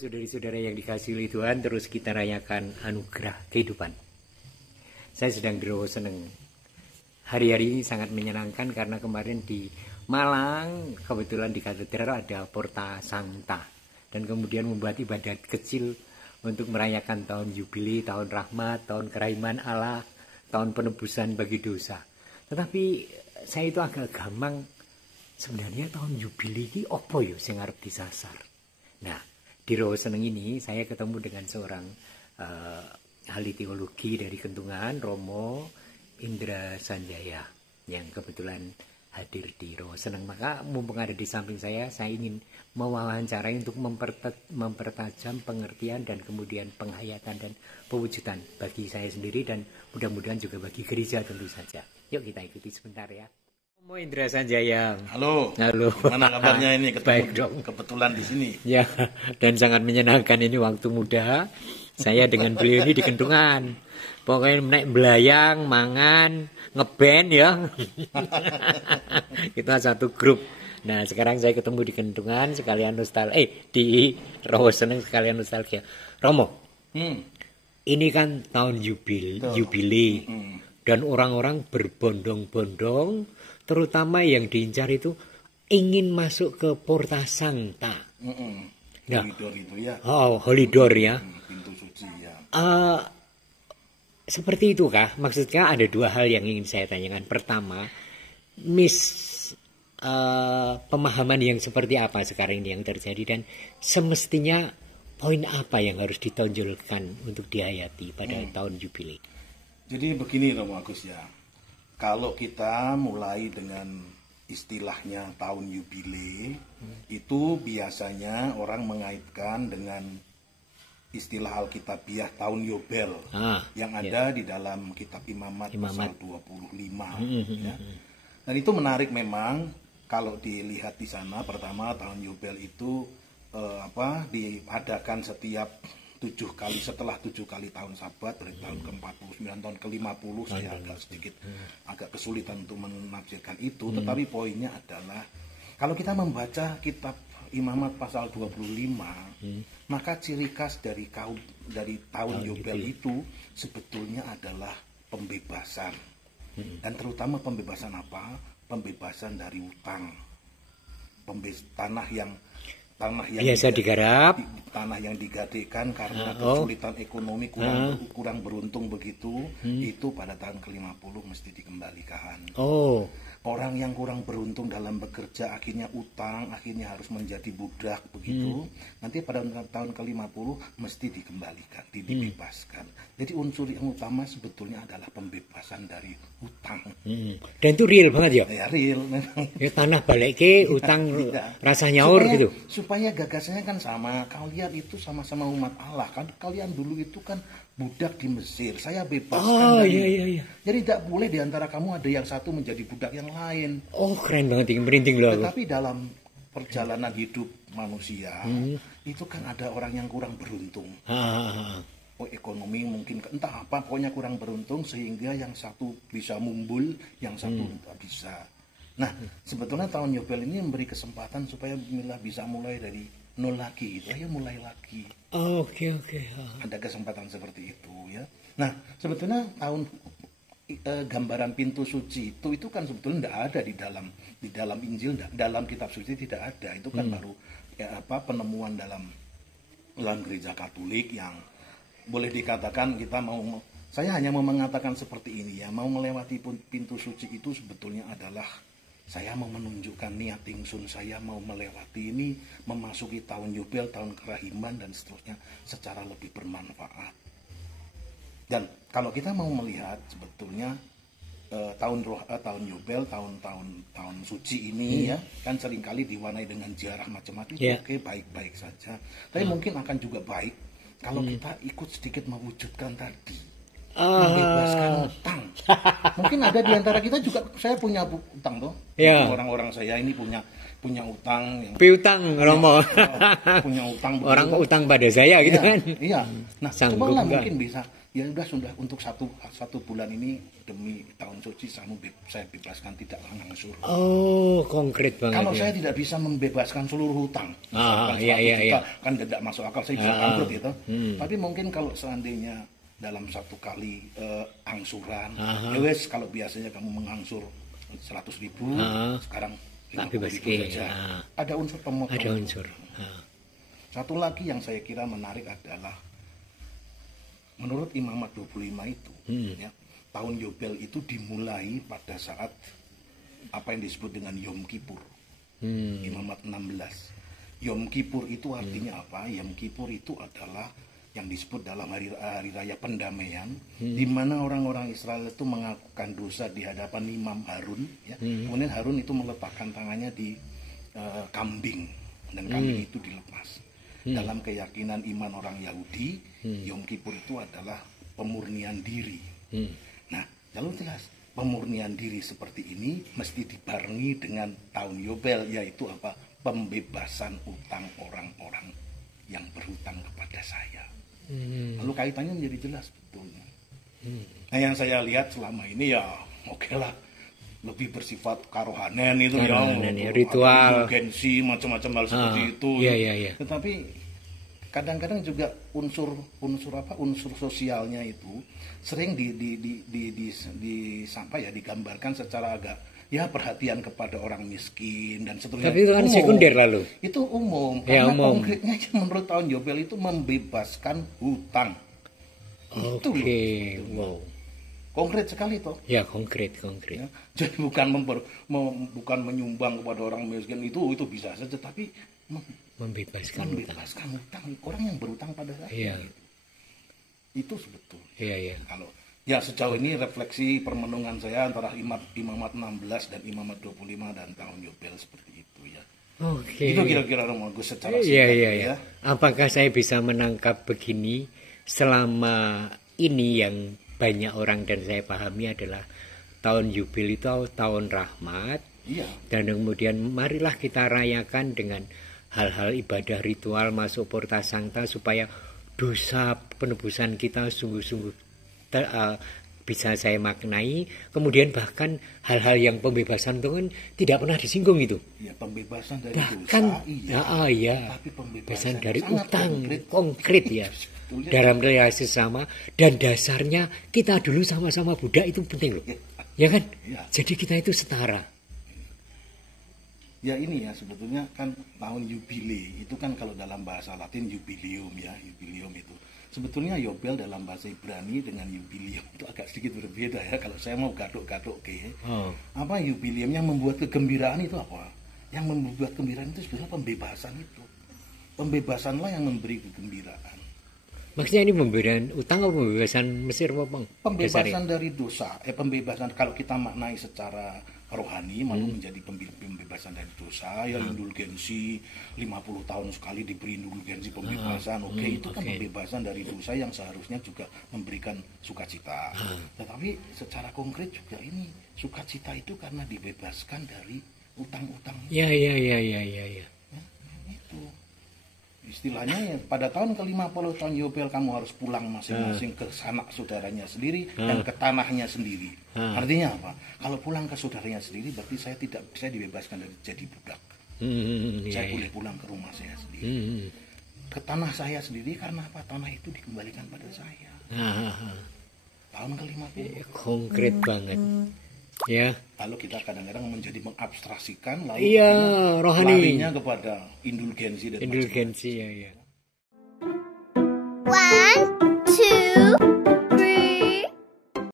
saudari-saudara yang dikasihi oleh Tuhan, terus kita rayakan anugerah kehidupan. Saya sedang seneng. Hari-hari ini sangat menyenangkan karena kemarin di Malang, kebetulan di katedral ada Porta Sancta. Dan kemudian membuat ibadat kecil untuk merayakan tahun yubile, tahun rahmat, tahun kerahiman Allah, tahun penebusan bagi dosa. Tetapi saya itu agak gampang, sebenarnya tahun yubile ini apa ya sing arep disasar. Nah, di Roh Seneng ini saya ketemu dengan seorang ahli teologi dari Kentungan, Romo Indra Sanjaya, yang kebetulan hadir di Roh Seneng. Maka mumpung ada di samping saya ingin mewawancarai untuk mempertajam pengertian dan kemudian penghayatan dan pewujudan bagi saya sendiri dan mudah-mudahan juga bagi gereja tentu saja. Yuk kita ikuti sebentar ya. Romo Indra Sanjaya. Halo. Halo. Gimana kabarnya ini? Baik dong. Kebetulan di sini. Ya, dan sangat menyenangkan ini waktu muda. Saya dengan beliau ini di Kentungan. Pokoknya naik belayang, mangan, ngeband ya. Kita satu grup. Nah, sekarang saya ketemu di Kentungan sekalian di Roh Seneng sekalian nostalgia. Romo. Ini kan tahun yubile. Dan orang-orang berbondong-bondong, terutama yang diincar itu ingin masuk ke Porta Sancta. Nah, Holidor itu ya. Oh, Holidor ya. Pintu suci ya. Seperti itu kah? Maksudnya ada dua hal yang ingin saya tanyakan. Pertama, pemahaman yang seperti apa sekarang ini yang terjadi dan semestinya poin apa yang harus ditonjolkan untuk dihayati pada tahun yubile? Jadi begini Romo Agus ya. Kalau kita mulai dengan istilahnya tahun yubile, itu biasanya orang mengaitkan dengan istilah Alkitabiah tahun Yobel yang ada di dalam kitab Imamat pasal 25 ya. Dan itu menarik memang kalau dilihat di sana. Pertama, tahun Yobel itu diadakan setiap 7 kali, setelah 7 kali tahun Sabat, dari tahun ke-49, tahun ke-50. Saya agak kesulitan untuk menafsirkan itu, tetapi poinnya adalah kalau kita membaca kitab Imamat pasal 25, maka ciri khas dari tahun Yobel itu sebetulnya adalah pembebasan. Dan terutama pembebasan apa? Pembebasan dari utang. Tanah yang biasa digarap, tanah yang digadaikan karena kesulitan ekonomi, kurang beruntung begitu, itu pada tahun ke-50 mesti dikembalikan. Orang yang kurang beruntung dalam bekerja akhirnya utang, akhirnya harus menjadi budak begitu. Nanti pada tahun ke-50 mesti dikembalikan, dibebaskan. Jadi unsur yang utama sebetulnya adalah pembebasan dari utang. Dan itu real banget ya? Ya real memang. Ya, tanah balik ke utang rasa nyaur gitu. Supaya gagasannya kan sama. Kalian itu sama-sama umat Allah kan. Kalian dulu itu kan budak di Mesir. Saya bebaskan dari. Jadi tidak boleh diantara kamu ada yang satu menjadi budak yang lain. Oh keren banget ini merinding loh. Tetapi dalam perjalanan hidup manusia itu kan ada orang yang kurang beruntung. Ekonomi mungkin entah apa, pokoknya kurang beruntung sehingga yang satu bisa mumbul, yang satu tidak bisa. Nah, sebetulnya tahun Yobel ini memberi kesempatan supaya bisa mulai dari nol lagi gitu. Ayo mulai lagi. Oke. Ada kesempatan seperti itu ya. Nah, sebetulnya gambaran pintu suci itu kan sebetulnya tidak ada di dalam Injil, dalam kitab suci tidak ada. Itu kan baru penemuan dalam gereja Katolik yang boleh dikatakan saya hanya mau mengatakan seperti ini ya, mau melewati pintu suci itu sebetulnya adalah saya mau menunjukkan niat ingsun saya mau melewati ini, memasuki tahun Yobel, tahun kerahiman dan seterusnya secara lebih bermanfaat. Dan kalau kita mau melihat sebetulnya tahun Yobel, tahun suci ini ya, kan seringkali diwarnai dengan ziarah macam-macam. Oke, baik-baik saja. Tapi mungkin akan juga baik kalau kita ikut sedikit mewujudkan tadi, membebaskan utang. Mungkin ada di antara kita juga, saya punya utang tuh. Orang-orang saya ini punya utang. Piutang Romo. Punya utang. Orang utang pada saya gitu kan. Iya. Nah, cobalah mungkin bisa ya sudah untuk satu bulan ini demi tahun suci saya bebaskan tidak langsung. Oh, konkret banget. Kalau ya. saya tidak bisa membebaskan seluruh hutang, iya. kan tidak masuk akal, saya bisa bangkrut gitu. Tapi mungkin kalau seandainya dalam satu kali angsuran, ya wes, kalau biasanya kamu mengangsur 100.000, sekarang 50.000 saja. Ada unsur pemotong. Ada unsur. Satu lagi yang saya kira menarik adalah menurut Imamat 25 itu, ya, tahun Yobel itu dimulai pada saat apa yang disebut dengan Yom Kippur. Imamat 16. Yom Kippur itu artinya apa? Yom Kippur itu adalah yang disebut dalam hari raya pendamaian, di mana orang-orang Israel itu mengakukan dosa di hadapan Imam Harun, ya. Kemudian Harun itu meletakkan tangannya di kambing, dan kambing itu dilepas. Dalam keyakinan iman orang Yahudi, Yom Kippur itu adalah pemurnian diri. Nah, kalau jelas pemurnian diri seperti ini mesti dibarengi dengan tahun Yobel, yaitu apa? Pembebasan utang orang-orang yang berhutang kepada saya. Lalu kaitannya menjadi jelas betulnya. Nah, yang saya lihat selama ini ya oke lah, lebih bersifat karohanen itu, ritual, urgensi, macam-macam hal seperti itu. Iya. Tetapi kadang-kadang juga unsur sosialnya itu sering digambarkan secara agak perhatian kepada orang miskin dan seterusnya. Tapi itu kan sekunder lalu. Itu umum. Karena konkretnya menurut tahun Yobel itu membebaskan hutang. Oke, wow. Konkret sekali toh. Ya, konkret. Ya, jadi bukan menyumbang kepada orang miskin itu bisa saja, tapi membebaskan hutang orang yang berhutang pada saya. Iya. Itu sebetulnya. Iya. Kalau ya sejauh ini refleksi permenungan saya antara Imamat 16 dan Imamat 25 dan tahun Yobel seperti itu ya. Oke. Itu kira-kira Romo Agus secara singkat. Iya. Apakah saya bisa menangkap begini, selama ini yang banyak orang dan saya pahami adalah tahun Yubel itu tahun rahmat. Iya. Dan kemudian marilah kita rayakan dengan hal-hal ibadah ritual masuk Porta Sancta supaya dosa penebusan kita sungguh-sungguh bisa saya maknai. Kemudian bahkan hal-hal yang pembebasan itu kan tidak pernah disinggung itu. Ya, pembebasan dari bahkan, dosa iya. Tapi pembebasan dari utang konkret ya. Dalam relasi sama, dan dasarnya kita dulu sama-sama Buddha itu penting loh. Ya kan? Ya. Jadi kita itu setara. Ya ini ya sebetulnya kan tahun Yubile itu kan kalau dalam bahasa Latin jubileum ya, jubileum itu. Sebetulnya Yobel dalam bahasa Ibrani dengan jubileum itu agak sedikit berbeda ya. Kalau saya mau gaduk-gaduk apa jubileumnya membuat kegembiraan itu apa? Yang membuat kegembiraan itu sebenarnya pembebasan itu. Pembebasanlah yang memberi kegembiraan. Maksudnya ini pembebasan utang atau pembebasan Mesir apa bang? Pembebasan dari dosa. Pembebasan kalau kita maknai secara rohani malah menjadi pembebasan dari dosa, ya indulgensi 50 tahun sekali diberi indulgensi pembebasan. Itu kan pembebasan dari dosa yang seharusnya juga memberikan sukacita. Tetapi secara konkret juga ini sukacita itu karena dibebaskan dari utang-utang. Ya. Itu istilahnya ya, pada tahun ke-50 tahun Yobel kamu harus pulang masing-masing ke sanak saudaranya sendiri dan ke tanahnya sendiri. Artinya apa? Kalau pulang ke saudaranya sendiri berarti saya dibebaskan dari jadi budak. Saya boleh pulang ke rumah saya sendiri. Ke tanah saya sendiri karena apa? Tanah itu dikembalikan pada saya. Tahun ke-50. Konkret banget. Ya. Lalu kita kadang-kadang menjadi mengabstraksikan lalu rohani larinya kepada indulgensi dan indulgensi ya. 1